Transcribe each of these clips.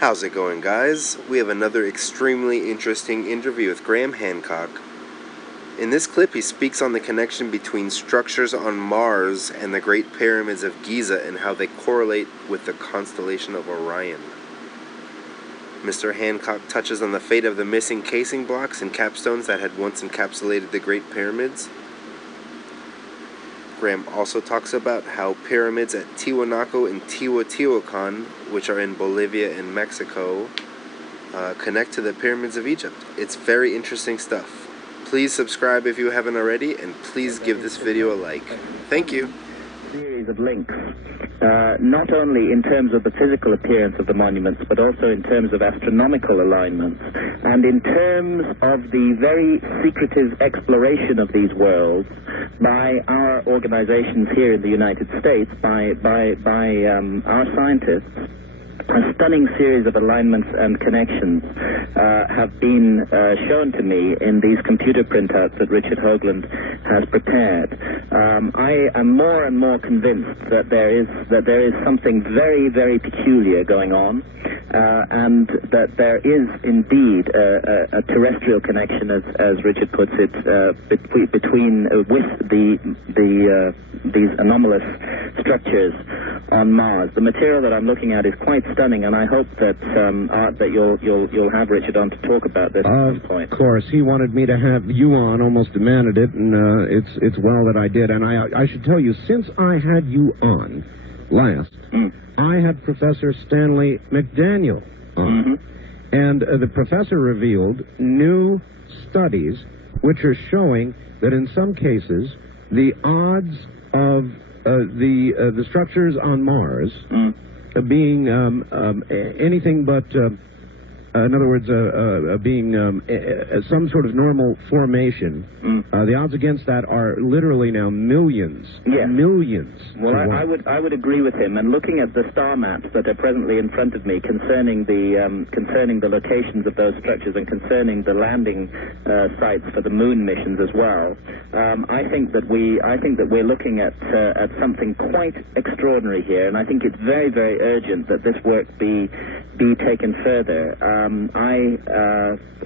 How's it going, guys? We have another extremely interesting interview with Graham Hancock. In this clip, he speaks on the connection between structures on Mars and the Great Pyramids of Giza and how they correlate with the constellation of Orion. Mr. Hancock touches on the fate of the missing casing blocks and capstones that had once encapsulated the Great Pyramids. Graham also talks about how pyramids at Tiwanaku and Teotihuacan, which are in Bolivia and Mexico, connect to the pyramids of Egypt. It's very interesting stuff. Please subscribe if you haven't already, and please give this video a like. Thank you. Series of links, not only in terms of the physical appearance of the monuments, but also in terms of astronomical alignments, and in terms of the very secretive exploration of these worlds by our organizations here in the United States, by our scientists. A stunning series of alignments and connections have been shown to me in these computer printouts that Richard Hoagland has prepared. I am more and more convinced that there is something very, very peculiar going on, and that there is indeed a terrestrial connection, as Richard puts it, between these anomalous structures on Mars. The material that I'm looking at is quite stunning, and I hope that you'll have Richard on to talk about this at some point. Of course, he wanted me to have you on, almost demanded it, and it's well that I did. And I should tell you, since I had you on last, I had Professor Stanley McDaniel on, and the professor revealed new studies which are showing that in some cases the odds of the structures on Mars being anything but, in other words, being some sort of normal formation, the odds against that are literally now millions. Yes. Millions. Well, I would agree with him. And looking at the star maps that are presently in front of me concerning the locations of those structures and concerning the landing sites for the moon missions as well, I think that we're looking at something quite extraordinary here, and I think it's very, very urgent that this work be taken further.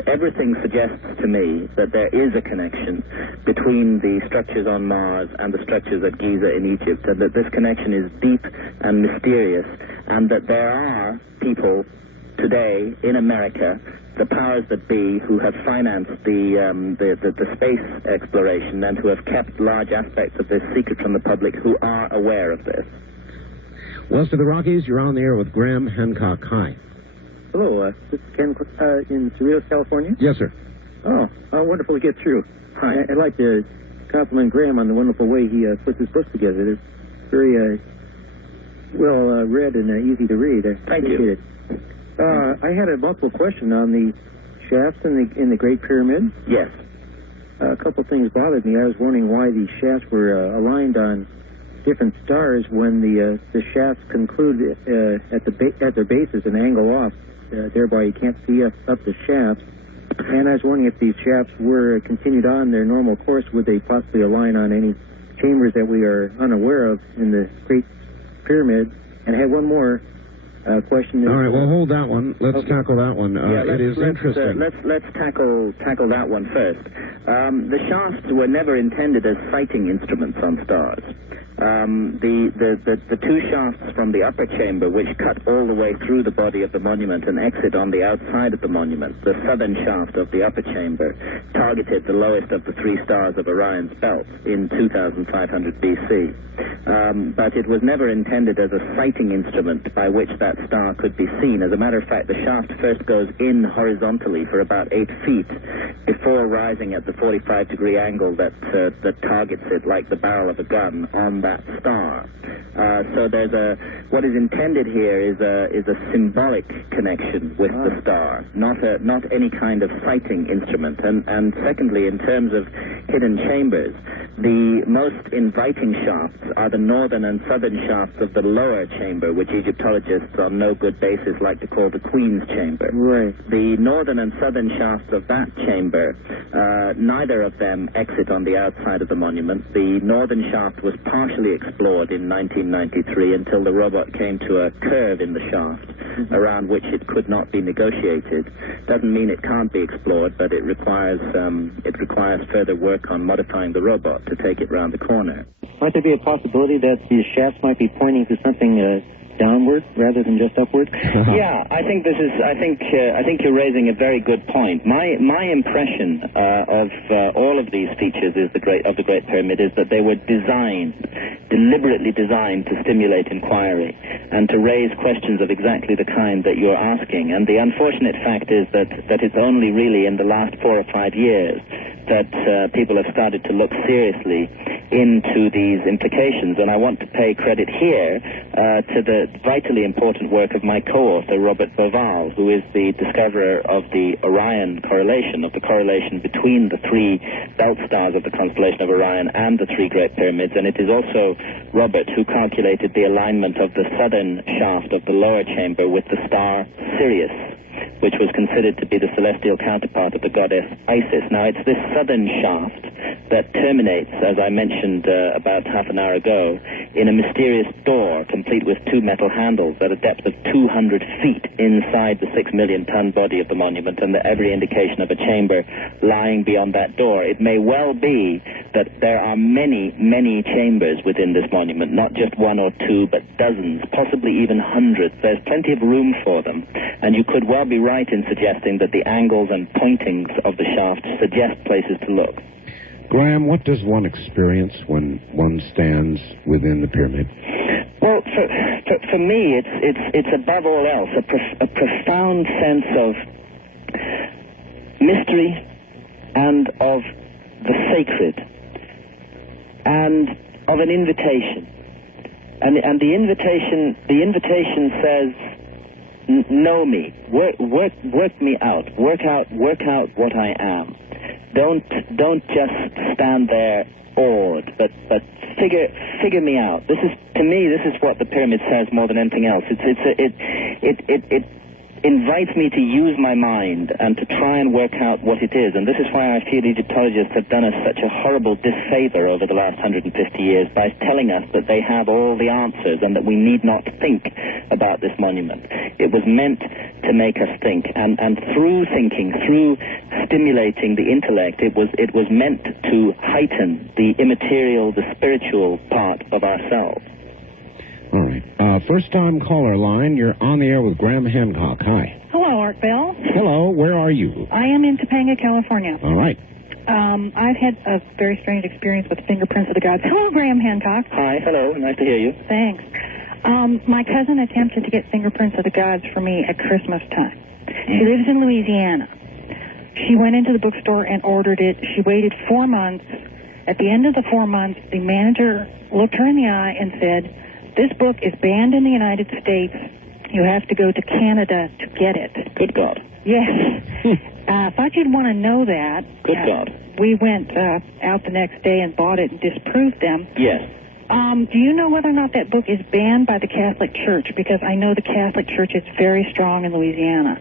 Everything suggests to me that there is a connection between the structures on Mars and the structures at Giza in Egypt, and that this connection is deep and mysterious, and that there are people today in America, the powers that be, who have financed the space exploration and who have kept large aspects of this secret from the public, who are aware of this. West of the Rockies, you're on the air with Graham Hancock. Hi. Hello, this is Ken in Cerritos, California? Yes, sir. Oh, wonderful to get through. Hi. I'd like to compliment Graham on the wonderful way he puts his books together. It's very well read and easy to read. Thank you. I had a multiple question on the shafts in the Great Pyramid. Yes. A couple things bothered me. I was wondering why these shafts were aligned on different stars when the shafts conclude at their bases and angle off. Thereby you can't see up the shafts. And I was wondering if these shafts were continued on their normal course, would they possibly align on any chambers that we are unaware of in the Great Pyramid? And I had one more question. All right, well, hold that one. Let's tackle that one. It is interesting. Let's tackle that one first. The shafts were never intended as sighting instruments on stars. The two shafts from the upper chamber, which cut all the way through the body of the monument and exit on the outside of the monument, the southern shaft of the upper chamber, targeted the lowest of the three stars of Orion's belt in 2500 BC. But it was never intended as a sighting instrument by which that star could be seen. As a matter of fact, the shaft first goes in horizontally for about 8 feet before rising at the 45-degree angle that targets it like the barrel of a gun on that star. So what is intended here is a symbolic connection with the star, not any kind of sighting instrument. And secondly, in terms of hidden chambers, the most inviting shafts are the northern and southern shafts of the lower chamber, which Egyptologists on no good basis like to call the Queen's Chamber. Right. The northern and southern shafts of that chamber, neither of them exit on the outside of the monument. The northern shaft was partially officially explored in 1993 until the robot came to a curve in the shaft around which it could not be negotiated. Doesn't mean it can't be explored, but it requires further work on modifying the robot to take it round the corner. Might there be a possibility that these shafts might be pointing to something downward rather than just upward? Yeah, I think you're raising a very good point. My impression of all of these features of the Great Pyramid is that they were deliberately designed to stimulate inquiry and to raise questions of exactly the kind that you're asking. And the unfortunate fact is that it's only really in the last 4 or 5 years that people have started to look seriously into these implications. And I want to pay credit here to the vitally important work of my co-author, Robert Boval, who is the discoverer of the Orion correlation, of the correlation between the 3 belt stars of the constellation of Orion and the 3 Great Pyramids. And it is also Robert who calculated the alignment of the southern shaft of the lower chamber with the star Sirius, which was considered to be the celestial counterpart of the goddess Isis. Now, it's this southern shaft that terminates, as I mentioned about half an hour ago, in a mysterious door complete with 2 metal handles at a depth of 200 feet inside the 6 million ton body of the monument, and every indication of a chamber lying beyond that door. It may well be that there are many, many chambers within this monument, not just 1 or 2, but dozens, possibly even hundreds. There's plenty of room for them, and you could well be right in suggesting that the angles and pointings of the shaft suggest places to look. Graham, what does one experience when one stands within the pyramid? Well, for me, it's above all else a profound sense of mystery and of the sacred and of an invitation. And the invitation says, know me, work me out, work out what I am. Don't just stand there awed, but figure me out. This is what the pyramid says more than anything else. It invites me to use my mind and to try and work out what it is. And this is why I feel Egyptologists have done us such a horrible disfavor over the last 150 years by telling us that they have all the answers and that we need not think about this monument. It was meant to make us think, and through thinking, through stimulating the intellect, it was meant to heighten the immaterial, the spiritual part of ourselves. All right. First-time caller line. You're on the air with Graham Hancock. Hi. Hello, Art Bell. Hello. Where are you? I am in Topanga, California. All right. I've had a very strange experience with fingerprints of the gods. Hello, Graham Hancock. Hi. Hello. Nice to hear you. Thanks. My cousin attempted to get fingerprints of the gods for me at Christmas time. She lives in Louisiana. She went into the bookstore and ordered it. She waited 4 months. At the end of the 4 months, the manager looked her in the eye and said, "This book is banned in the United States. You have to go to Canada to get it." Good God. Yes. Thought you'd want to know that. Good God. We went out the next day and bought it and disproved them. Yes. Do you know whether or not that book is banned by the Catholic Church? Because I know the Catholic Church is very strong in Louisiana.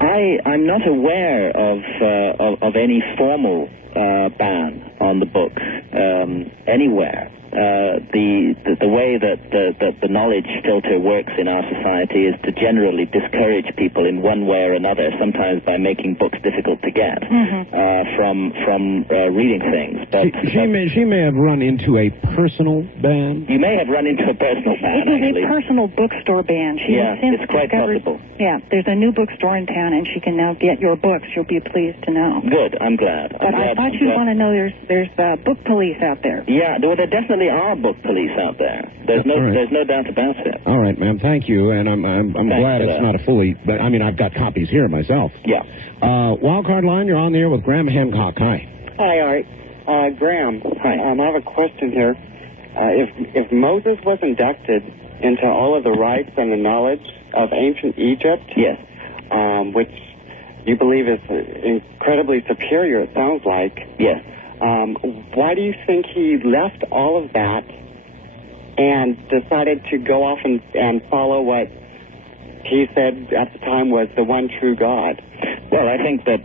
I'm not aware of any formal ban on the book anywhere. The way that the knowledge filter works in our society is to generally discourage people in one way or another, sometimes by making books difficult to get from reading things. But she may have run into a personal ban. You may have run into a personal ban. It was actually a personal bookstore ban. She has since it's quite possible. Yeah, there's a new bookstore in town, and she can now get your books. You'll be pleased to know. Good. I'm glad. But I thought you'd want to know there's book police out there. Yeah, well, there definitely are book police out there. There's no doubt about it. All right, ma'am. Thank you, and I'm glad it's not a fully. But I mean, I've got copies here myself. Yeah. Wildcard line. You're on the air with Graham Hancock. Hi. Hi, Art. Graham. Hi. I have a question here. If Moses was inducted into all of the rights and the knowledge of ancient Egypt, yes, which you believe is incredibly superior, it sounds like. Yes. Why do you think he left all of that and decided to go off and follow what he said at the time was the one true God? Well, I think that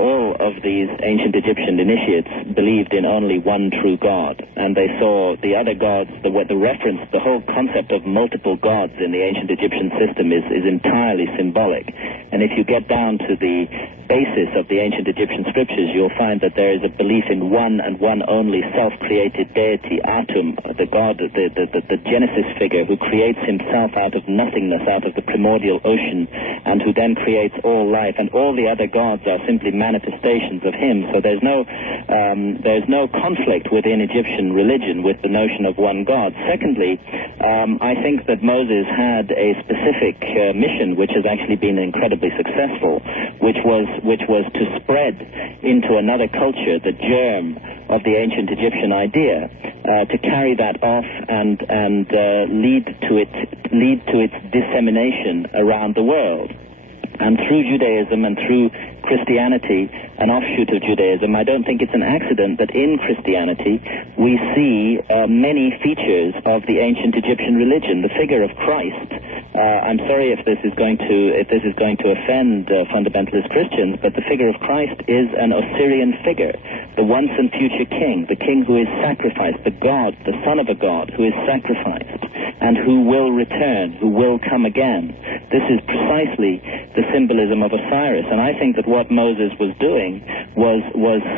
all of these ancient Egyptian initiates believed in only one true God, and they saw the other gods, the reference, the whole concept of multiple gods in the ancient Egyptian system is entirely symbolic. And if you get down to the basis of the ancient Egyptian scriptures, you'll find that there is a belief in one and one only self-created deity, Atum, the god, the Genesis figure who creates himself out of nothingness, out of the primordial ocean, and who then creates all life, and all the other gods are simply manifestations of him. So there's no conflict within Egyptian religion with the notion of one God. Secondly, I think that Moses had a specific mission which has actually been incredibly successful, which was to spread into another culture the germ of the ancient Egyptian idea, to carry that off and lead to its dissemination around the world. And through Judaism and through Christianity, an offshoot of Judaism, I don't think it's an accident that in Christianity we see many features of the ancient Egyptian religion. The figure of Christ. I'm sorry if this is going to offend fundamentalist Christians, but the figure of Christ is an Osirian figure, the once and future king, the king who is sacrificed, the God, the son of a God who is sacrificed, and who will return, who will come again. This is precisely the symbolism of Osiris, and I think that what Moses was doing was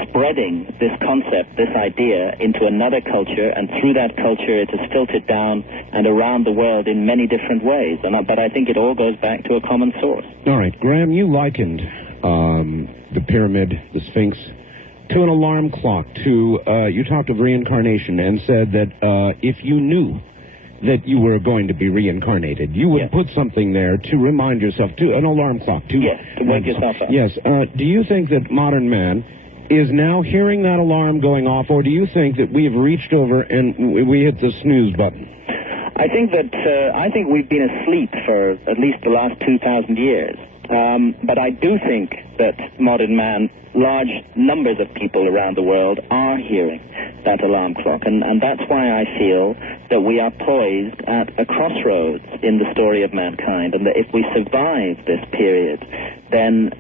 spreading this concept, this idea, into another culture, and through that culture it has filtered down and around the world in many different ways. But I think it all goes back to a common source. All right, Graham, you likened the pyramid, the Sphinx, to an alarm clock. You talked of reincarnation and said that if you knew that you were going to be reincarnated, you would put something there to remind yourself, to an alarm clock. To wake yourself up. Yes. Do you think that modern man is now hearing that alarm going off, or do you think that we have reached over and we hit the snooze button? I think we've been asleep for at least the last 2,000 years. But I do think that modern man, large numbers of people around the world are hearing that alarm clock. And that's why I feel that we are poised at a crossroads in the story of mankind. And that if we survive this period, then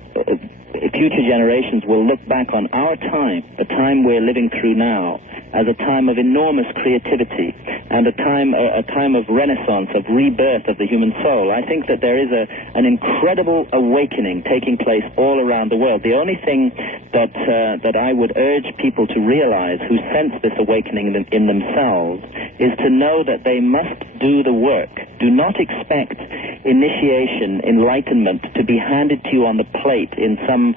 future generations will look back on our time, the time we're living through now, as a time of enormous creativity and a time of renaissance, of rebirth of the human soul. I think that there is an incredible awakening taking place all around the world. The only thing that I would urge people to realize who sense this awakening in themselves is to know that they must do the work. Do not expect initiation, enlightenment to be handed to you on the plate in some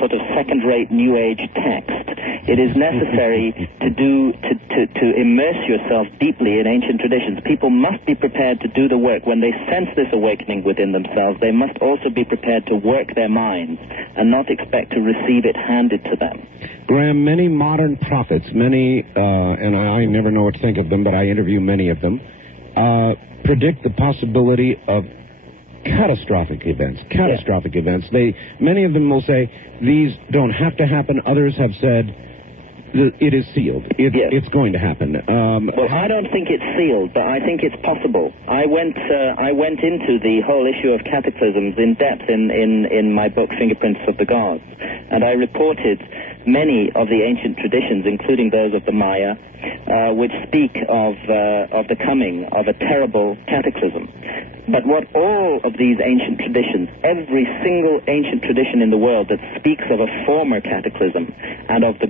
sort of second-rate New Age text. It is necessary to immerse yourself deeply in ancient traditions. People must be prepared to do the work. When they sense this awakening within themselves, they must also be prepared to work their minds and not expect to receive it handed to them. Graham, many modern prophets, and I never know what to think of them, but I interview many of them, predict the possibility of catastrophic events. Many of them will say, these don't have to happen. Others have said, it is sealed. It's going to happen. Well, I don't think it's sealed, but I think it's possible. I went into the whole issue of cataclysms in depth in my book, Fingerprints of the Gods, and I reported many of the ancient traditions, including those of the Maya, which speak of the coming of a terrible cataclysm. But what all of these ancient traditions, every single ancient tradition in the world that speaks of a former cataclysm and of the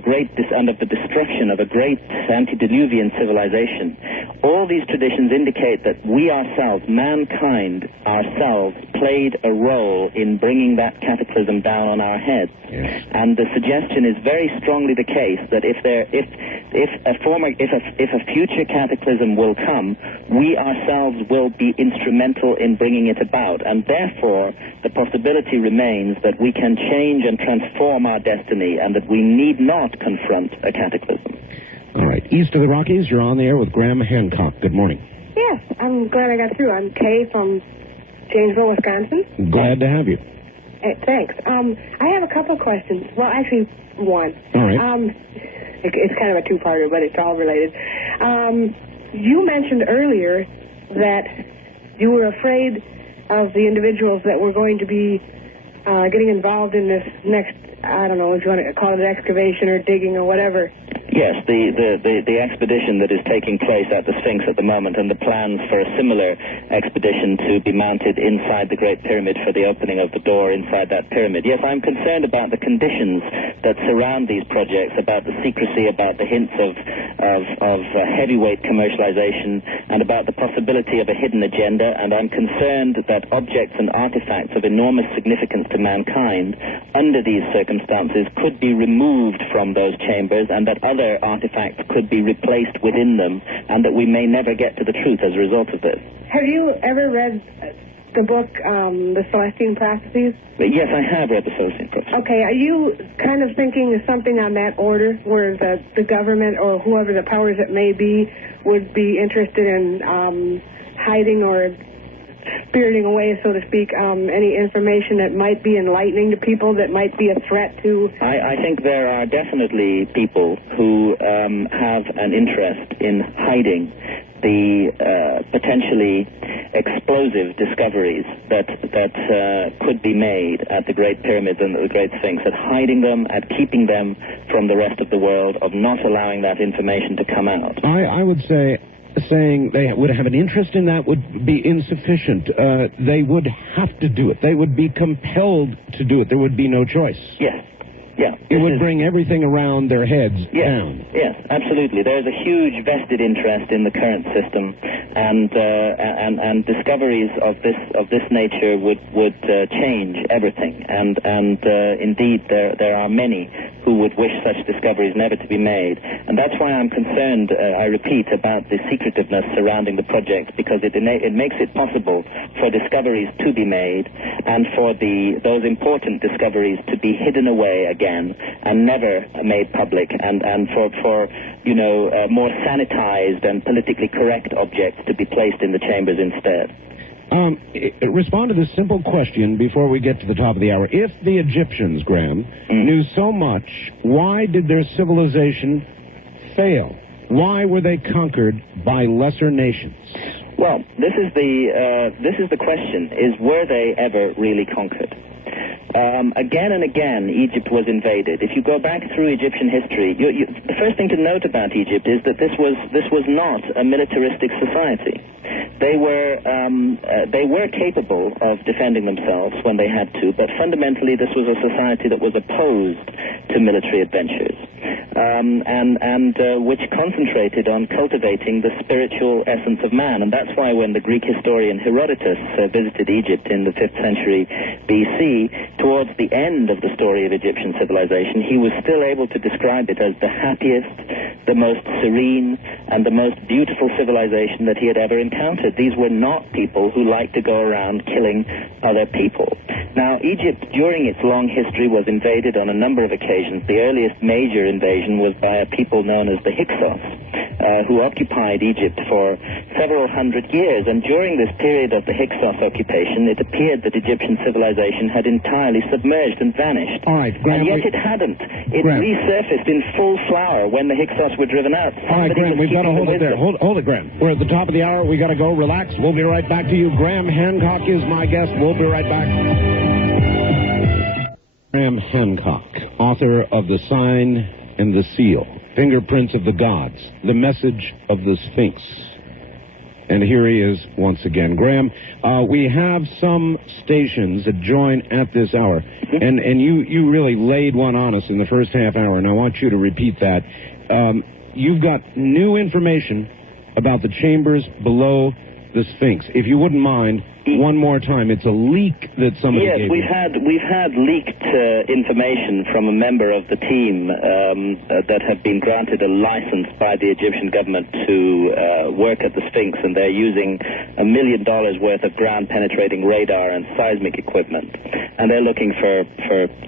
destruction of a great antediluvian civilization, all these traditions indicate that we ourselves, mankind ourselves, played a role in bringing that cataclysm down on our heads. Yes. And the suggestion is very strongly the case that if a future cataclysm will come, we ourselves will be instrumental in bringing it about, and therefore the possibility remains that we can change and transform our destiny, and that we need not confront a cataclysm. All right, east of the Rockies, you're on the air with Graham Hancock. Good morning. Yes, I'm glad I got through. I'm Kay from Janesville, Wisconsin. Glad to have you. Thanks. I have a couple questions. Well, actually, one. All right. It's kind of a two-parter, but it's all related. You mentioned earlier that you were afraid of the individuals that were going to be getting involved in this next, I don't know if you want to call it excavation or digging or whatever. Yes, the expedition that is taking place at the Sphinx at the moment, and the plans for a similar expedition to be mounted inside the Great Pyramid for the opening of the door inside that pyramid. Yes, I'm concerned about the conditions that surround these projects, about the secrecy, about the hints of heavyweight commercialization, and about the possibility of a hidden agenda, and I'm concerned that objects and artifacts of enormous significance to mankind, under these circumstances, could be removed from those chambers, and that other artifacts could be replaced within them, and that we may never get to the truth as a result of this. Have you ever read the book, The Celestine Prophecies? Yes, I have read The Celestine Prophecies. Okay, are you kind of thinking of something on that order, where the government or whoever the powers that may be would be interested in hiding or spiriting away, so to speak, any information that might be enlightening to people, that might be a threat to... I think there are definitely people who have an interest in hiding the potentially explosive discoveries that could be made at the Great Pyramids and the Great Sphinx, at hiding them, at keeping them from the rest of the world, of not allowing that information to come out. I would say saying they would have an interest in that would be insufficient. They would have to do it. They would be compelled to do it. There would be no choice. Yes. Yeah. It would bring everything around their heads down. Yes, absolutely. There's a huge vested interest in the current system, and discoveries of this nature would change everything. And indeed, there are many who would wish such discoveries never to be made. And that's why I'm concerned, I repeat, about the secretiveness surrounding the project, because it makes it possible for discoveries to be made, and for those important discoveries to be hidden away again and never made public, and for more sanitized and politically correct objects to be placed in the chambers instead. Respond to this simple question before we get to the top of the hour. If the Egyptians, Graham, knew so much, why did their civilization fail? Why were they conquered by lesser nations? Well, this is the question: were they ever really conquered? Again and again, Egypt was invaded. If you go back through Egyptian history, the first thing to note about Egypt is that this was not a militaristic society. They were capable of defending themselves when they had to, but fundamentally this was a society that was opposed to military adventures, and which concentrated on cultivating the spiritual essence of man. And that's why when the Greek historian Herodotus visited Egypt in the 5th century BC, towards the end of the story of Egyptian civilization, he was still able to describe it as the happiest, the most serene, and the most beautiful civilization that he had ever encountered. These were not people who liked to go around killing other people. Now, Egypt, during its long history, was invaded on a number of occasions. The earliest major invasion was by a people known as the Hyksos, who occupied Egypt for several hundred years. And during this period of the Hyksos occupation, it appeared that Egyptian civilization had entirely submerged and vanished. All right, Graham, and yet it hadn't. It resurfaced in full flower when the Hyksos were driven out. All right, Graham, we've got to hold it there. Hold it, Graham. We're at the top of the hour. We got to go. Relax. We'll be right back to you. Graham Hancock is my guest. We'll be right back. Graham Hancock, author of The Sign and the Seal, Fingerprints of the Gods, The Message of the Sphinx. And here he is once again. Graham, we have some stations that join at this hour, and you really laid one on us in the first half hour, and I want you to repeat that. You've got new information about the chambers below the Sphinx. If you wouldn't mind, one more time. It's a leak that somebody gave you. Yes, we've had leaked information from a member of the team that have been granted a license by the Egyptian government to work at the Sphinx, and they're using $1 million worth of ground-penetrating radar and seismic equipment, and they're looking for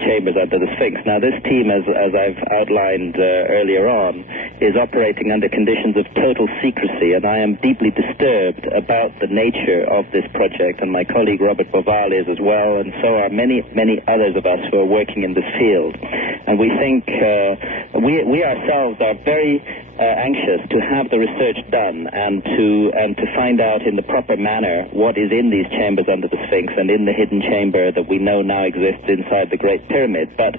chambers under the Sphinx. Now, this team, as I've outlined earlier on, is operating under conditions of total secrecy, and I am deeply disturbed about the nature of this project. And my colleague Robert Boval is as well, and so are many others of us who are working in this field. And we think we ourselves are very anxious to have the research done and to find out in the proper manner what is in these chambers under the Sphinx and in the hidden chamber that we know now exists inside the Great Pyramid. But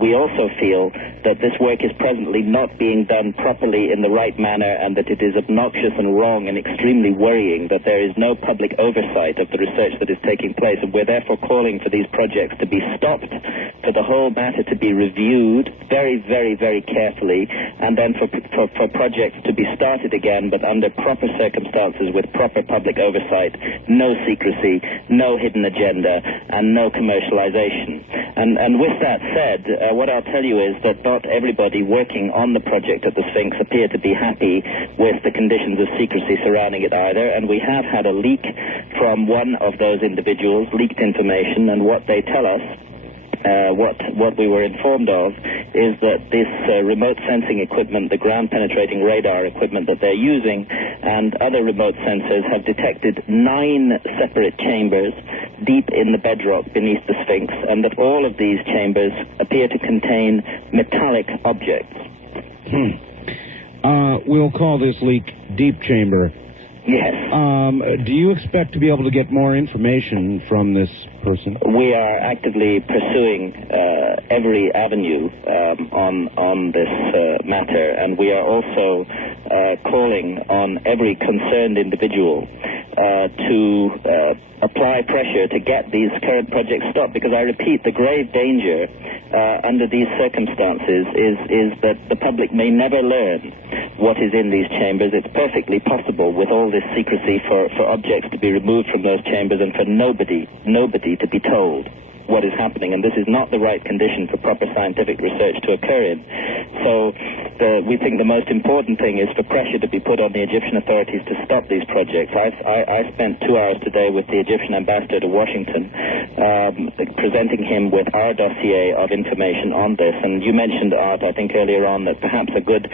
we also feel that this work is presently not being done properly in the right manner, and that it is obnoxious and wrong and extremely worrying that there is no public oversight of the research that is taking place. And we're therefore calling for these projects to be stopped, for the whole matter to be reviewed very, very, very carefully, and then for projects to be started again, but under proper circumstances with proper public oversight, no secrecy, no hidden agenda, and no commercialization. And with that said, what I'll tell you is that not everybody working on the project at the Sphinx appear to be happy with the conditions of secrecy surrounding it either, and we have had a leak from one of those individuals, leaked information, and what they tell us, what we were informed of, is that this remote sensing equipment, the ground-penetrating radar equipment that they're using, and other remote sensors have detected 9 separate chambers deep in the bedrock beneath the Sphinx, and that all of these chambers appear to contain metallic objects. We'll call this leak Deep Chamber. Yes. Do you expect to be able to get more information from this person? We are actively pursuing every avenue on this matter, and we are also calling on every concerned individual to apply pressure to get these current projects stopped, because I repeat, the grave danger under these circumstances is that the public may never learn what is in these chambers. It's perfectly possible with all this secrecy for objects to be removed from those chambers and for nobody to be told what is happening, and this is not the right condition for proper scientific research to occur in. So we think the most important thing is for pressure to be put on the Egyptian authorities to stop these projects. I spent 2 hours today with the Egyptian ambassador to Washington, presenting him with our dossier of information on this. And you mentioned, Art, I think earlier on, that perhaps a good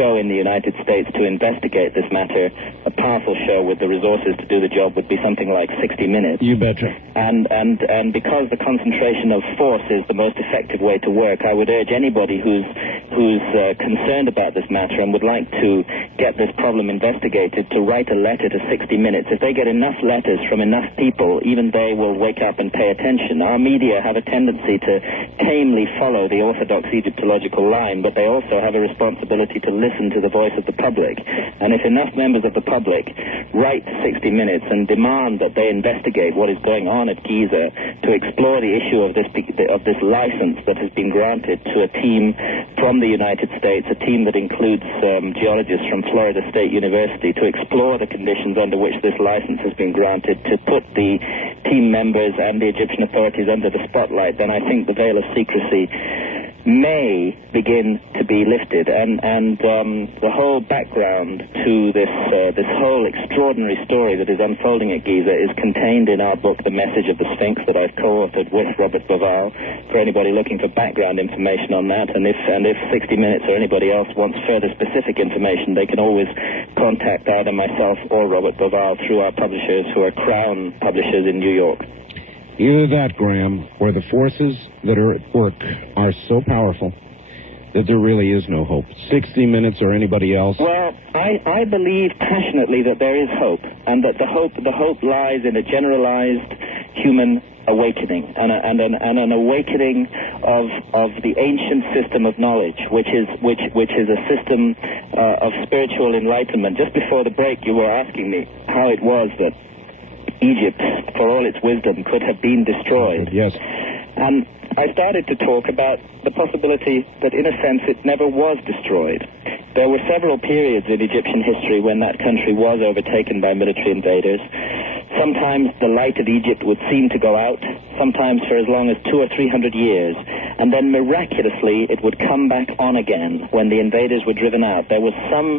show in the United States to investigate this matter, a powerful show with the resources to do the job, would be something like 60 Minutes. You betcha. And because the concentration of force is the most effective way to work, I would urge anybody who's concerned about this matter and would like to get this problem investigated to write a letter to 60 Minutes. If they get enough letters from enough people, even they will wake up and pay attention. Our media have a tendency to tamely follow the orthodox Egyptological line, but they also have a responsibility to listen to the voice of the public. And if enough members of the public write to 60 Minutes and demand that they investigate what is going on at Giza, to explore the issue of this license that has been granted to a team from the United States, a team that includes geologists from Florida State University, to explore the conditions under which this license has been granted, to put the team members and the Egyptian authorities under the spotlight, then I think the veil of secrecy may begin to be lifted, and the whole background to this whole extraordinary story that is unfolding at Giza is contained in our book, The Message of the Sphinx, that I've co-authored with Robert Baval. For anybody looking for background information on that, and if 60 Minutes or anybody else wants further specific information, they can always contact either myself or Robert Baval through our publishers, who are Crown Publishers in New York. Either that, Graham, or the forces that are at work are so powerful that there really is no hope. 60 Minutes or anybody else? Well, I believe passionately that there is hope, and that the hope lies in a generalized human awakening, and an awakening of the ancient system of knowledge, which is a system of spiritual enlightenment. Just before the break, you were asking me how it was that Egypt, for all its wisdom, could have been destroyed. Yes. And I started to talk about the possibility that, in a sense, it never was destroyed. There were several periods in Egyptian history when that country was overtaken by military invaders. Sometimes the light of Egypt would seem to go out, sometimes for as long as 200 or 300 years, and then miraculously it would come back on again when the invaders were driven out. There was some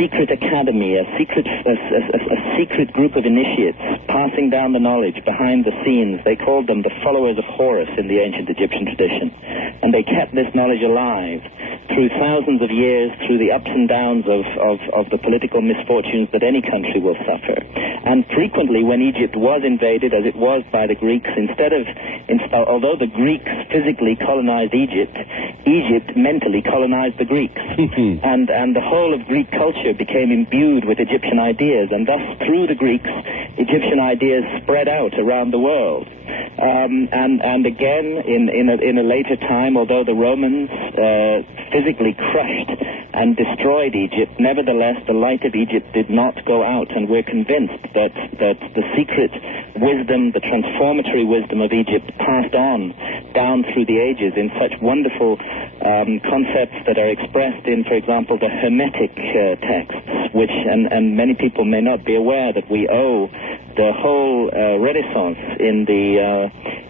secret academy, a secret group of initiates passing down the knowledge behind the scenes. They called them the followers of Horus in the ancient Egyptian tradition, and they kept this knowledge alive through thousands of years, through the ups and downs of the political misfortunes that any country will suffer. And frequently, when Egypt was invaded, as it was by the Greeks, although the Greeks physically colonized Egypt, Egypt mentally colonized the Greeks. and the whole of Greek culture became imbued with Egyptian ideas, and thus through the Greeks, Egyptian ideas spread out around the world. And again, in a later time, although the Romans physically crushed and destroyed Egypt, nevertheless, the light of Egypt did not go out, and we're convinced that the secret wisdom, the transformatory wisdom of Egypt passed on down through the ages in such wonderful concepts that are expressed in, for example, the Hermetic texts, which, and many people may not be aware that we owe the whole Renaissance in the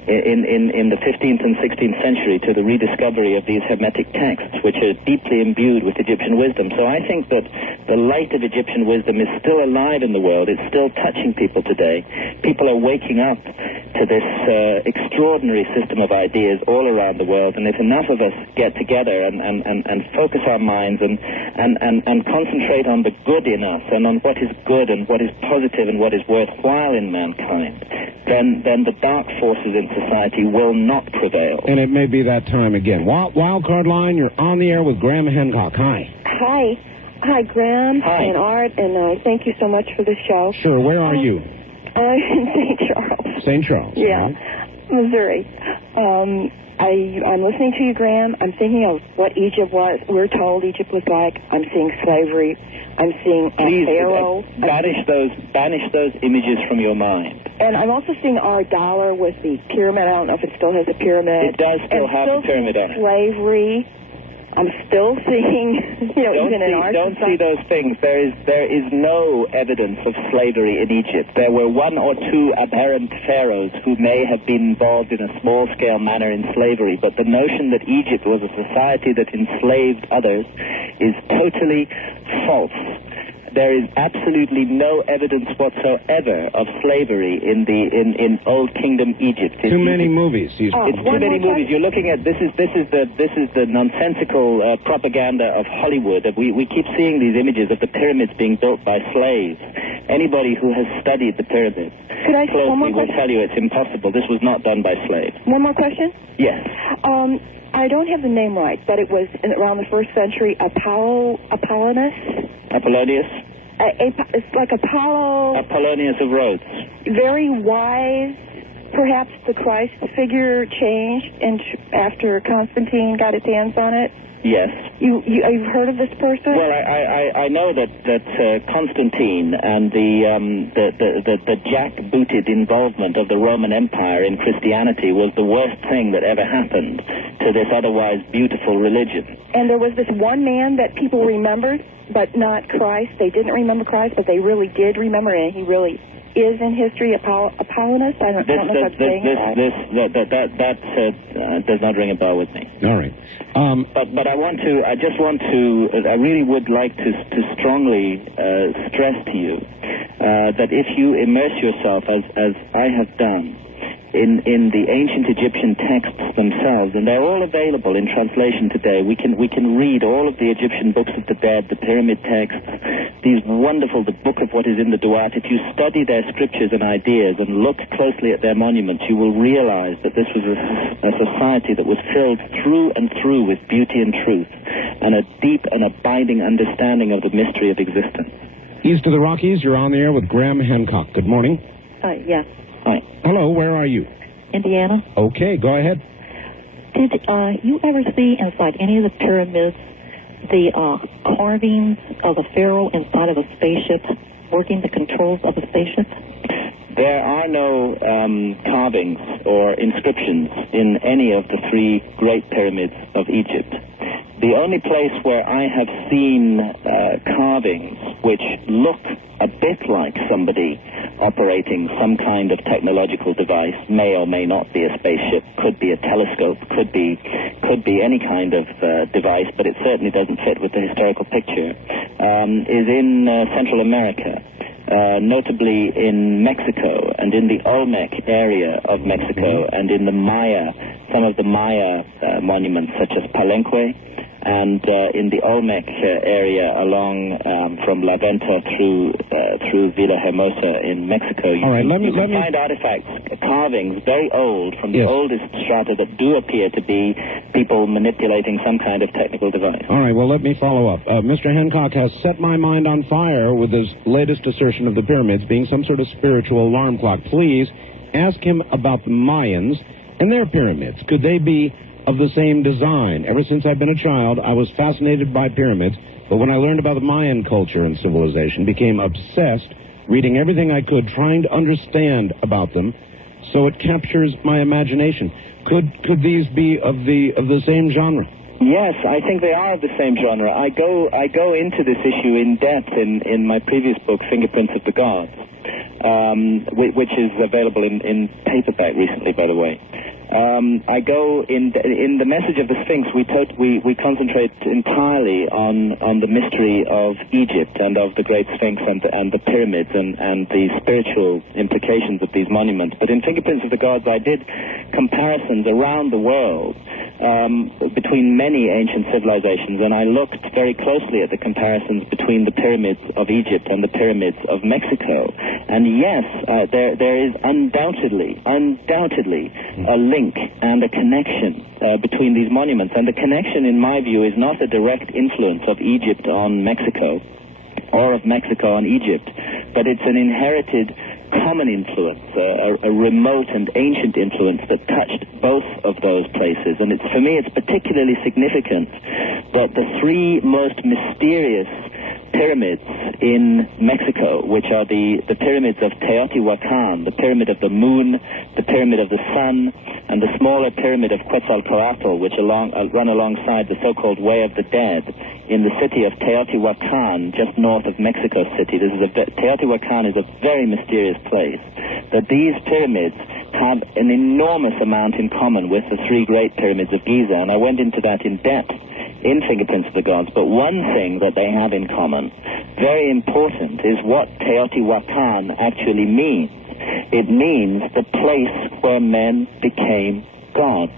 15th and 16th century to the rediscovery of these Hermetic texts, which are deeply imbued with Egyptian wisdom. So I think that the light of Egyptian wisdom is still alive in the world. It's still touching people today. People are waking up to this extraordinary system of ideas all around the world, and if enough of us get together and focus our minds and concentrate on the good in us and on what is good and what is positive and what is worthwhile in mankind, then the dark forces in society will not prevail. And it may be that time again. Wildcard line, you're on the air with Graham Hancock. Hi. Hi, Graham. Hi. And Art, and thank you so much for the show. Sure, where are you? I'm in St. Charles. St. Charles. Yeah, Right. Missouri. I'm listening to you, Graham. I'm thinking of what Egypt was. We're told Egypt was like. I'm seeing slavery. I'm seeing Please, Pharaoh. banish those images from your mind. And I'm also seeing our dollar with the pyramid. I don't know if it still has a pyramid. It does still have a pyramid on it. Slavery. I'm still seeing, even in our Don't see those things. There is no evidence of slavery in Egypt. There were one or two aberrant pharaohs who may have been involved in a small-scale manner in slavery, but the notion that Egypt was a society that enslaved others is totally false. There is absolutely no evidence whatsoever of slavery in Old Kingdom Egypt. Too many movies. It's too many movies. You're looking at this is the nonsensical propaganda of Hollywood. We keep seeing these images of the pyramids being built by slaves. Anybody who has studied the pyramids closely will tell you it's impossible. This was not done by slaves. One more question? Yes. I don't have the name right, but it was around the 1st century. Apollonius. It's like Apollo. Apollonius of Rhodes. Very wise. Perhaps the Christ figure changed after Constantine got his hands on it. Yes. You've heard of this person? Well, I know that Constantine and the jackbooted involvement of the Roman Empire in Christianity was the worst thing that ever happened to this otherwise beautiful religion. And there was this one man that people remembered, but not Christ. They didn't remember Christ, but they really did remember, and he really is in history. Apollonius. I don't know if I'm saying that does not ring a bell with me. All right. But I really would like to strongly stress to you that if you immerse yourself, as I have done, in the ancient Egyptian texts themselves, and they're all available in translation today. We can read all of the Egyptian books of the dead, the pyramid texts, these wonderful, the book of what is in the Duat. If you study their scriptures and ideas and look closely at their monuments, you will realize that this was a society that was filled through and through with beauty and truth, and a deep and abiding understanding of the mystery of existence. East of the Rockies, you're on the air with Graham Hancock. Good morning. Yes. Hi. Hello, where are you? Indiana. Okay, go ahead. Did you ever see inside any of the pyramids the carvings of a pharaoh inside of a spaceship, working the controls of a spaceship? There are no carvings or inscriptions in any of the 3 great pyramids of Egypt. The only place where I have seen carvings which look a bit like somebody operating some kind of technological device, may or may not be a spaceship, could be a telescope, could be any kind of device, but it certainly doesn't fit with the historical picture, is in Central America. Notably in Mexico and in the Olmec area of Mexico and in the Maya, some of the Maya monuments such as Palenque, and in the Olmec area along from La Venta through Villahermosa in Mexico. You can find artifacts, carvings, very old, from the oldest strata that do appear to be people manipulating some kind of technical device. All right, well, let me follow up. Mr. Hancock has set my mind on fire with his latest assertion of the pyramids being some sort of spiritual alarm clock. Please ask him about the Mayans and their pyramids. Could they be of the same design? Ever since I've been a child, I was fascinated by pyramids, but when I learned about the Mayan culture and civilization, became obsessed, reading everything I could, trying to understand about them, so it captures my imagination. Could these be of the same genre? Yes, I think they are of the same genre. I go into this issue in depth in my previous book, Fingerprints of the Gods, which is available in paperback recently, by the way. I go in the message of the Sphinx. We concentrate entirely on the mystery of Egypt and of the Great Sphinx and the pyramids and the spiritual implications of these monuments. But in Fingerprints of the Gods, I did comparisons around the world between many ancient civilizations, and I looked very closely at the comparisons between the pyramids of Egypt and the pyramids of Mexico. And yes, there is undoubtedly a link and a connection between these monuments. And the connection, in my view, is not a direct influence of Egypt on Mexico or of Mexico on Egypt, but it's an inherited common influence, a remote and ancient influence that touched both of those places. And for me, it's particularly significant that the three most mysterious pyramids in Mexico, which are the pyramids of Teotihuacan, the pyramid of the moon, the pyramid of the sun, and the smaller pyramid of Quetzalcoatl, which run alongside the so-called Way of the Dead in the city of Teotihuacan, just north of Mexico City. Teotihuacan is a very mysterious place. That these pyramids have an enormous amount in common with the three great pyramids of Giza, and I went into that in depth in Fingerprints of the Gods. But one thing that they have in common, very important, is what Teotihuacan actually means. It means the place where men became gods.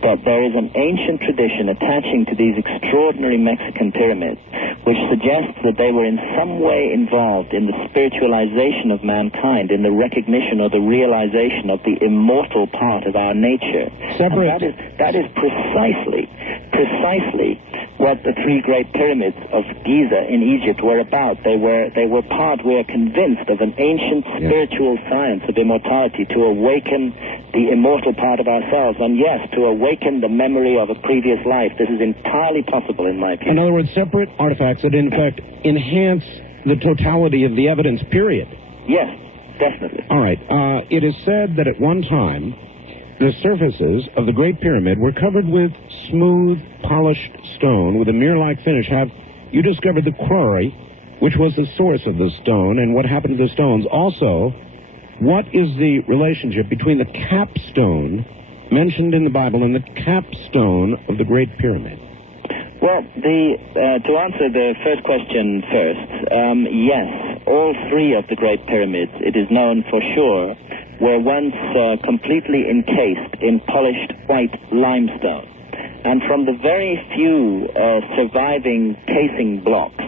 But there is an ancient tradition attaching to these extraordinary Mexican pyramids which suggests that they were in some way involved in the spiritualization of mankind, in the recognition or the realization of the immortal part of our nature. That is precisely what the three great pyramids of Giza in Egypt were about. They were part, we are convinced, of an ancient spiritual science of immortality to awaken the immortal part of ourselves, and yes, to awaken the memory of a previous life. This is entirely possible, in my view. In other words, separate artifacts that, in fact, enhance the totality of the evidence, period. Yes, definitely. All right. It is said that at one time, the surfaces of the Great Pyramid were covered with smooth, polished stone with a mirror-like finish. Have you discovered the quarry, which was the source of the stone, and what happened to the stones? Also, what is the relationship between the capstone mentioned in the Bible and the capstone of the Great Pyramid? Well, to answer the first question first, yes, all three of the Great Pyramids, it is known for sure, were once completely encased in polished white limestone. And from the very few surviving casing blocks,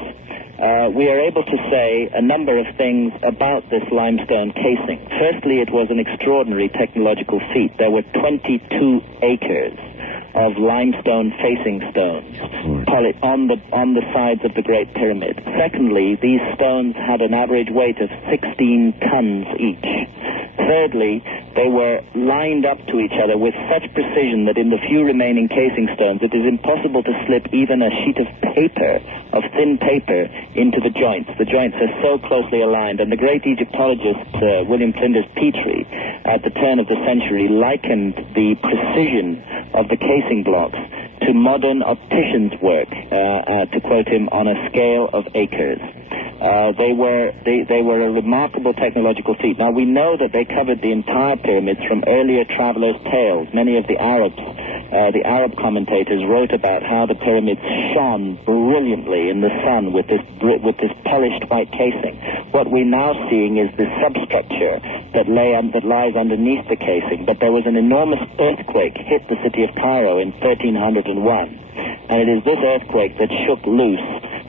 we are able to say a number of things about this limestone casing. Firstly, it was an extraordinary technological feat. There were 22 acres of limestone facing stones on the sides of the Great Pyramid. Secondly, these stones had an average weight of 16 tons each. Thirdly, they were lined up to each other with such precision that in the few remaining casing stones, it is impossible to slip even a sheet of thin paper, into the joints. The joints are so closely aligned, and the great Egyptologist, William Flinders Petrie, at the turn of the century, likened the precision of the casing blocks to modern opticians' work, to quote him, on a scale of acres. They were a remarkable technological feat. Now, we know that they covered the entire pyramids from earlier travelers' tales. Many of the Arab commentators wrote about how the pyramids shone brilliantly in the sun with this polished white casing. What we're now seeing is the substructure that lies underneath the casing. But there was an enormous earthquake hit the city of Cairo in 1301, and it is this earthquake that shook loose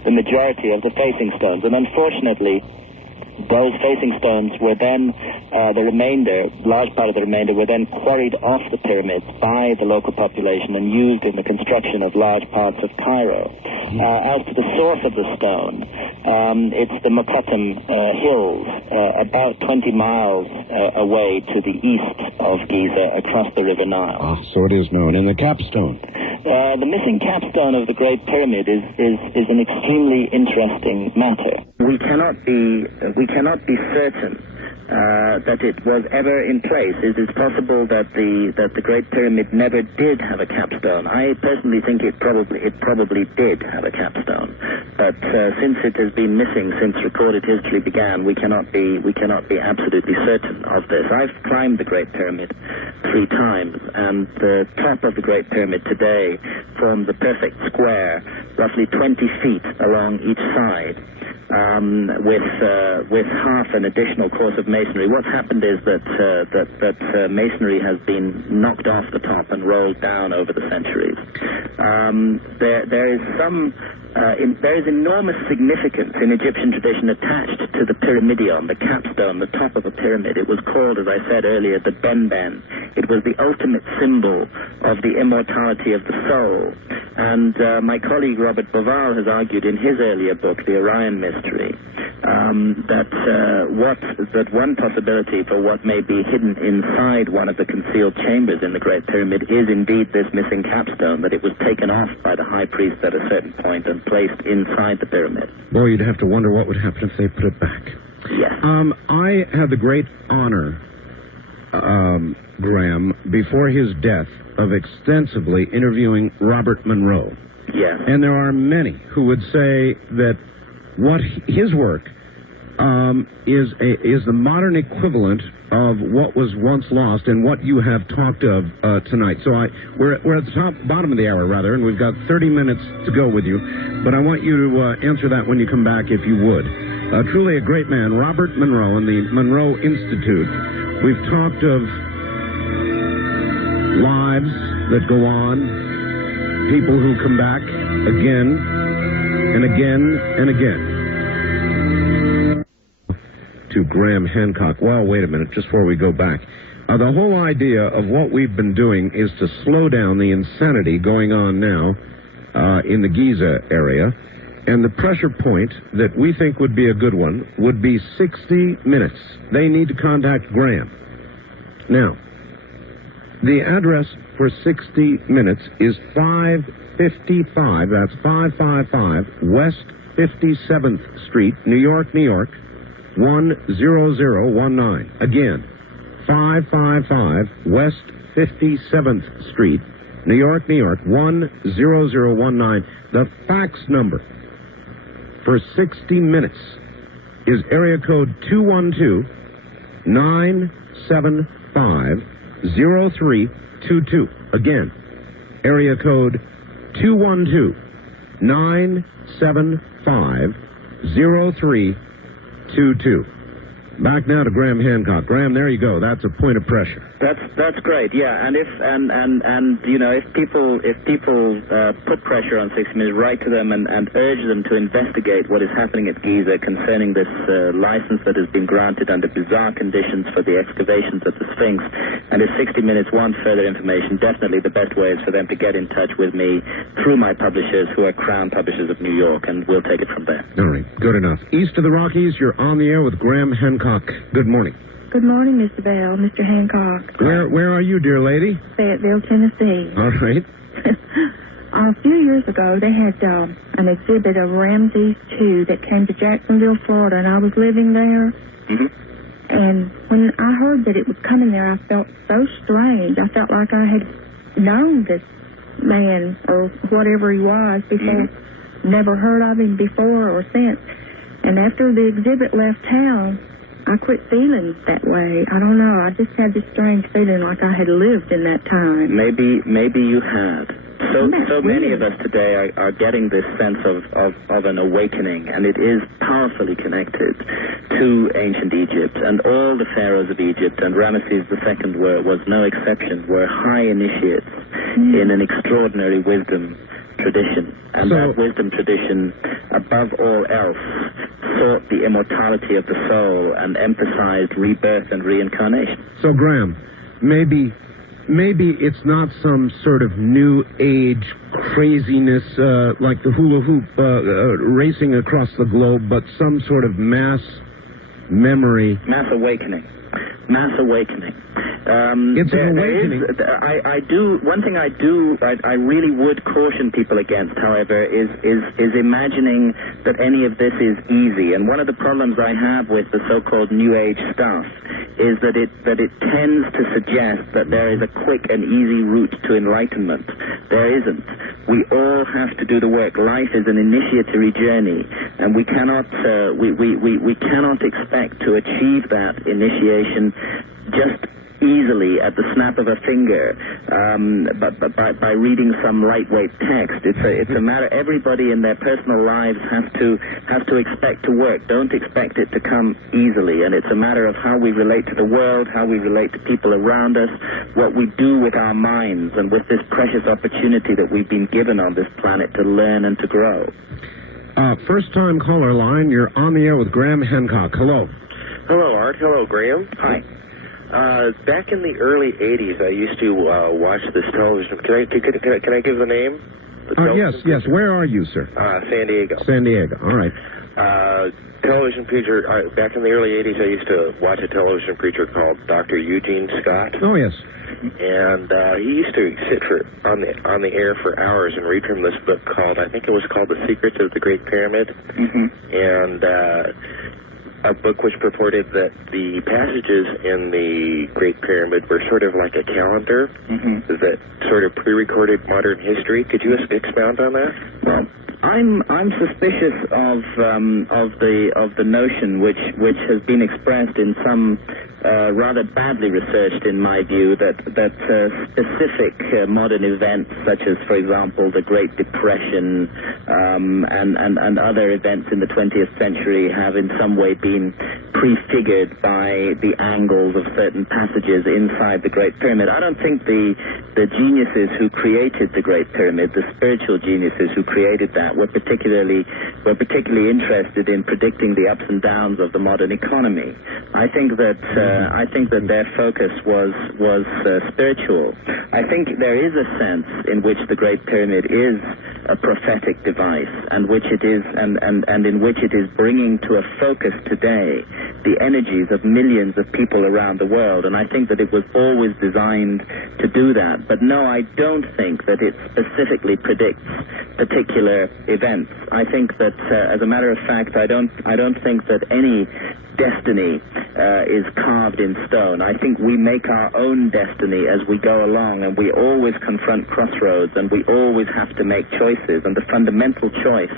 the majority of the facing stones. And unfortunately, Those facing stones were then, large part of the remainder, were then quarried off the pyramids by the local population and used in the construction of large parts of Cairo. As to the source of the stone, it's the Mokattam Hills, about 20 miles away to the east of Giza, across the River Nile. So it is known. And the capstone? The missing capstone of the Great Pyramid is an extremely interesting matter. We cannot be certain that it was ever in place. It is possible that the Great Pyramid never did have a capstone. I personally think it probably did have a capstone, but since it has been missing since recorded history began, we cannot be absolutely certain of this. I've climbed the Great Pyramid 3 times, and the top of the Great Pyramid today forms a perfect square, roughly 20 feet along each side. With half an additional course of masonry. What's happened is that masonry has been knocked off the top and rolled down over the centuries. There is enormous significance in Egyptian tradition attached to the pyramidion, the capstone, the top of a pyramid. It was called, as I said earlier, the bane. It was the ultimate symbol of the immortality of the soul. And my colleague Robert Boval has argued in his earlier book, The Orion Mystery, that one possibility for what may be hidden inside one of the concealed chambers in the Great Pyramid is indeed this missing capstone, that it was taken off by the high priest at a certain point and placed inside the pyramid. Boy, you'd have to wonder what would happen if they put it back. Yes. I had the great honor, Graham, before his death, of extensively interviewing Robert Monroe. Yes. And there are many who would say that what his work is the modern equivalent of what was once lost and what you have talked of tonight. So we're at the bottom of the hour, rather, and we've got 30 minutes to go with you. But I want you to answer that when you come back, if you would. Truly a great man, Robert Monroe and the Monroe Institute. We've talked of lives that go on, people who come back again and again and again. To Graham Hancock. Well, wait a minute, just before we go back. The whole idea of what we've been doing is to slow down the insanity going on now in the Giza area, and the pressure point that we think would be a good one would be 60 minutes. They need to contact Graham. Now, the address for 60 minutes is 555, that's 555 West 57th Street, New York, New York, 10019. Again, 555 West 57th Street, New York, New York, 10019. The fax number for 60 minutes is area code 212-975-0322. Again, area code 212-975-0322. Back now to Graham Hancock. Graham, there you go. That's a point of pressure. That's great. Yeah, and if you know, if people put pressure on 60 Minutes, write to them and urge them to investigate what is happening at Giza concerning this license that has been granted under bizarre conditions for the excavations of the Sphinx. And if 60 Minutes want further information, definitely the best way is for them to get in touch with me through my publishers, who are Crown Publishers of New York, and we'll take it from there. All right, good enough. East of the Rockies, you're on the air with Graham Hancock. Good morning. Good morning, Mr. Bell, Mr. Hancock. Where are you, dear lady? Fayetteville, Tennessee. All right. A few years ago, they had an exhibit of Ramses II that came to Jacksonville, Florida, and I was living there. Mm-hmm. And when I heard that it was coming there, I felt so strange. I felt like I had known this man or whatever he was before, never heard of him before or since. And after the exhibit left town, I quit feeling that way. I don't know. I just had this strange feeling like I had lived in that time. Maybe you had. So many of us today are getting this sense of an awakening, and it is powerfully connected to ancient Egypt. And all the pharaohs of Egypt, and Ramesses II was no exception, were high initiates in an extraordinary wisdom tradition. And that wisdom tradition, above all else, sought the immortality of the soul and emphasized rebirth and reincarnation. So, Graham, maybe it's not some sort of new age craziness like the hula hoop racing across the globe, but some sort of mass memory. Mass awakening. It's an awakening. I really would caution people against, however, is imagining that any of this is easy. And one of the problems I have with the so-called New Age stuff is that it tends to suggest that there is a quick and easy route to enlightenment. There isn't. We all have to do the work. Life is an initiatory journey, and we cannot expect to achieve that initiation just easily at the snap of a finger, but by reading some lightweight text. It's a matter. Everybody in their personal lives has to expect to work. Don't expect it to come easily. And it's a matter of how we relate to the world, how we relate to people around us, what we do with our minds, and with this precious opportunity that we've been given on this planet to learn and to grow. First-time caller line. You're on the air with Graham Hancock. Hello. Hello, Art. Hello, Graham. Hi. Back in the early 80s, I used to watch this television. Can I give the name? Yes. Where are you, sir? San Diego. San Diego. All right. Television preacher. Back in the early 80s, I used to watch a television preacher called Dr. Eugene Scott. Oh, yes. And he used to sit on the air for hours and read from this book called, I think it was called The Secrets of the Great Pyramid. Mm-hmm. And a book which purported that the passages in the Great Pyramid were sort of like a calendar that sort of pre-recorded modern history. Could you expound on that? Well, I'm suspicious of the notion which has been expressed in some rather badly researched, in my view, that specific modern events, such as, for example, the Great Depression and other events in the 20th century, have in some way been prefigured by the angles of certain passages inside the Great Pyramid. I don't think the geniuses who created the Great Pyramid, the spiritual geniuses who created that, were particularly interested in predicting the ups and downs of the modern economy. I think that their focus was spiritual. I think there is a sense in which the Great Pyramid is a prophetic device, and which it is, and in which it is bringing to a focus today the energies of millions of people around the world. And I think that it was always designed to do that. But no, I don't think that it specifically predicts particular events. I think that, as a matter of fact, I don't think that any destiny is carved in stone. I think we make our own destiny as we go along, and we always confront crossroads, and we always have to make choices. And the fundamental choice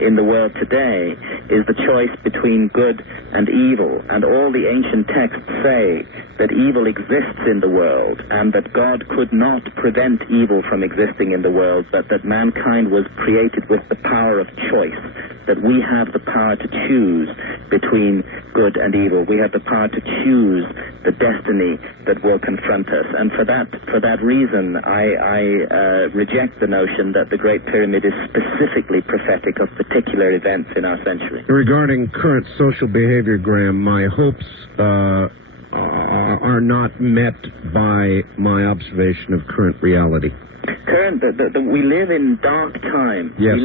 in the world today is the choice between good and evil. And all the ancient texts say that evil exists in the world, and that God could not prevent evil from existing in the world, but that mankind was created with the power of choice, that we have the power to choose between good and evil. We have the power to choose the destiny that will confront us. And for that reason, I reject the notion that the Great Pyramid is specifically prophetic of particular events in our century. Regarding current social behavior, Graham, my hopes are not met by my observation of current reality. We live in dark times. Yes. We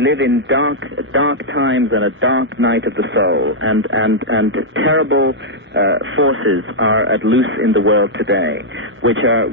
live in dark times and a dark night of the soul, and terrible forces are at loose in the world today, which are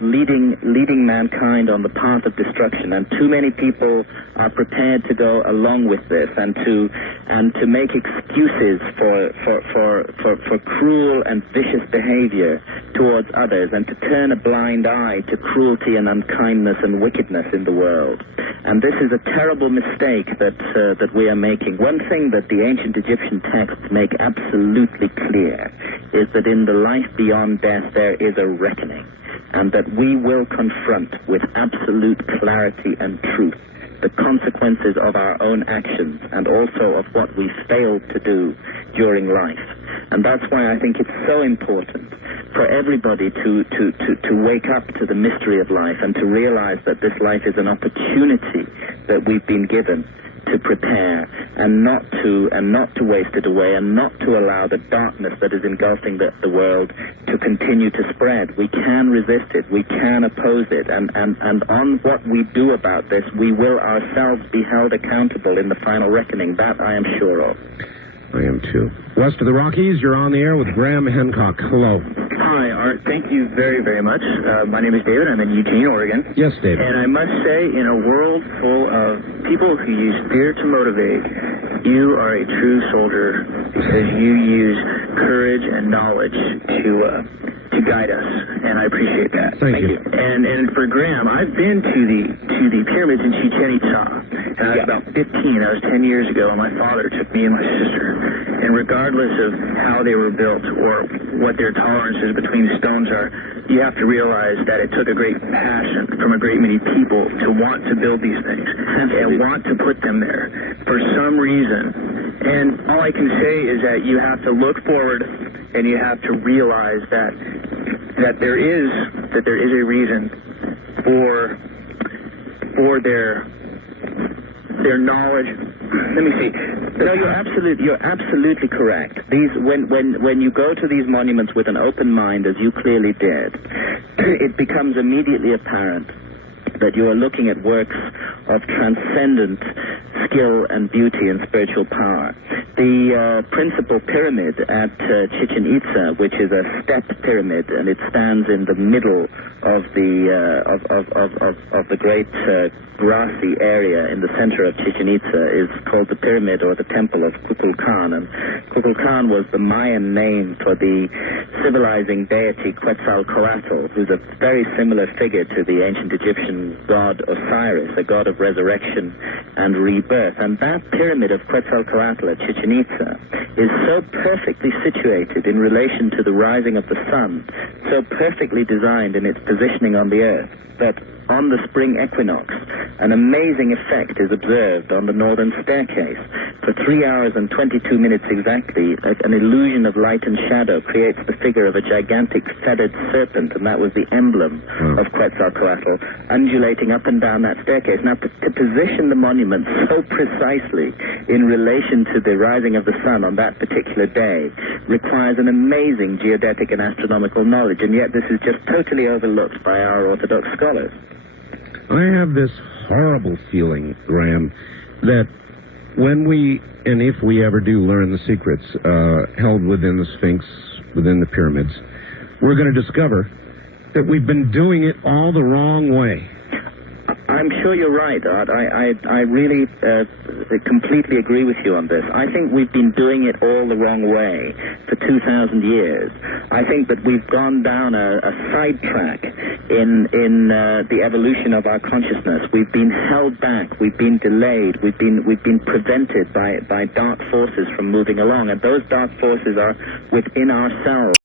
leading mankind on the path of destruction. And too many people are prepared to go along with this, and to make excuses for cruel and vicious behavior towards others, and to turn a blind eye to cruelty and unkindness and wickedness in the world. And this is a terrible mistake that we are making. One thing that the ancient Egyptian texts make absolutely clear is that in the life beyond death there is a reckoning, and that we will confront with absolute clarity and truth the consequences of our own actions, and also of what we failed to do during life. And that's why I think it's so important for everybody to wake up to the mystery of life and to realize that this life is an opportunity that we've been given to prepare and not to waste it away and not to allow the darkness that is engulfing the world to continue to spread. We can resist it. We can oppose it. And on what we do about this, we will ourselves be held accountable in the final reckoning. That I am sure of. I am too. West of the Rockies, you're on the air with Graham Hancock. Hello. Hi, Art. Thank you very, very much. My name is David. I'm in Eugene, Oregon. Yes, David. And I must say, in a world full of people who use fear to motivate, you are a true soldier because you use courage and knowledge to guide us, and I appreciate that. Thank you. And for Graham, I've been to the pyramids in Chichen Itza, and I was about 15. That was 10 years ago, and my father took me and my sister. And regardless of how they were built or what their tolerances between stones are, you have to realize that it took a great passion from a great many people to want to build these things and want to put them there for some reason. And all I can say is that you have to look forward and you have to realize that there is a reason for their knowledge. Let me see. No, you're absolutely correct. When you go to these monuments with an open mind, as you clearly did, it becomes immediately apparent that you are looking at works of transcendent skill and beauty and spiritual power. The principal pyramid at Chichen Itza, which is a stepped pyramid, and it stands in the middle of the great grassy area in the center of Chichen Itza, is called the pyramid or the temple of Kukulkan. And Kukulkan was the Mayan name for the civilizing deity Quetzalcoatl, who's a very similar figure to the ancient Egyptian god Osiris, a god of resurrection and rebirth. And that pyramid of Quetzalcoatl at Chichen Itza is so perfectly situated in relation to the rising of the sun, so perfectly designed in its positioning on the earth, that on the spring equinox, an amazing effect is observed on the northern staircase. For 3 hours and 22 minutes exactly, an illusion of light and shadow creates the figure of a gigantic feathered serpent, and that was the emblem of Quetzalcoatl, undulating up and down that staircase. Now, to position the monument so precisely in relation to the rising of the sun on that particular day requires an amazing geodetic and astronomical knowledge, and yet this is just totally overlooked by our Orthodox scholars. I have this horrible feeling, Graham, that when we, and if we ever do learn the secrets held within the Sphinx, within the pyramids, we're going to discover that we've been doing it all the wrong way. I'm sure you're right, Art. I really completely agree with you on this. I think we've been doing it all the wrong way for 2,000 years. I think that we've gone down a sidetrack in the evolution of our consciousness. We've been held back. We've been delayed. We've been prevented by dark forces from moving along, and those dark forces are within ourselves.